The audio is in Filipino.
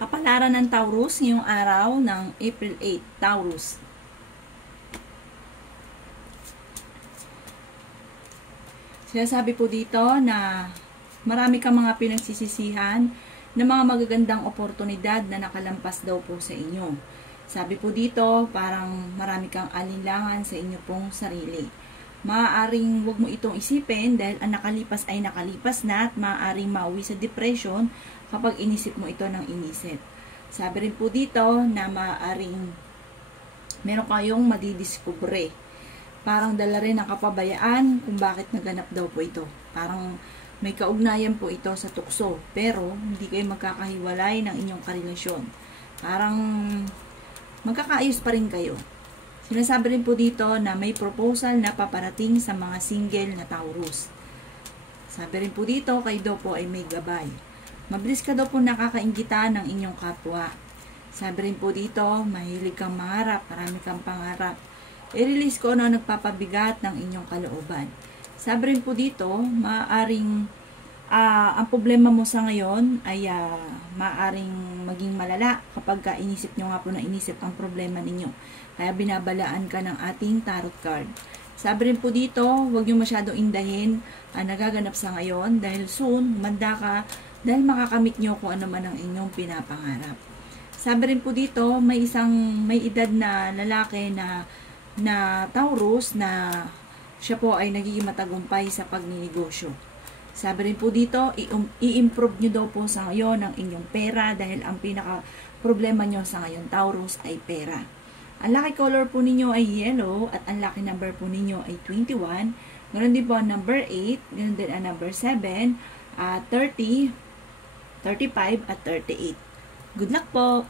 Kapalaran ng Taurus ngayong araw ng April 8, Taurus. Sinasabi po dito na marami kang mga pinagsisisihan na mga magagandang oportunidad na nakalampas daw po sa inyo. Sabi po dito, parang marami kang alinlangan sa inyo pong sarili. Maaaring huwag mo itong isipin dahil ang nakalipas ay nakalipas na at maaaring mauwi sa depression kapag inisip mo ito ng inisip. Sabi rin po dito na maaaring meron kayong madidiskubre. Parang dala rin ang kapabayaan kung bakit naganap daw po ito. Parang may kaugnayan po ito sa tukso, pero hindi kayo magkakahiwalay ng inyong karelasyon. Parang magkakaayos pa rin kayo. Sinasabi rin po dito na may proposal na paparating sa mga single na Taurus. Sabi rin po dito, kayo daw po ay may gabay. Mabilis ka daw po nakakainggitan ng inyong kapwa. Sabi rin po dito, mahilig kang mangarap, marami kang pangarap. I-release ko ano nagpapabigat ng inyong kalooban. Sabi rin po dito, maaaring ang problema mo sa ngayon ay maaaring maging malala kapag inisip nyo nga po na inisip ang problema ninyo. Kaya binabalaan ka ng ating tarot card. Sabi rin po dito, huwag nyo masyadong indahin ang nagaganap sa ngayon dahil soon, humanda ka dahil makakamit nyo kung ano man ang inyong pinapangarap. Sabi rin po dito, may edad na lalaki na Taurus na siya po ay nagiging matagumpay sa pagninegosyo. Sabi rin po dito, i-improve nyo daw po sa ngayon ang inyong pera dahil ang pinaka problema nyo sa ngayon Taurus ay pera. Ang lucky color po ninyo ay yellow at ang lucky number po ninyo ay 21. Ganoon din po ang number 8, ganoon din ang number 7, 30, 35 at 38. Good luck po!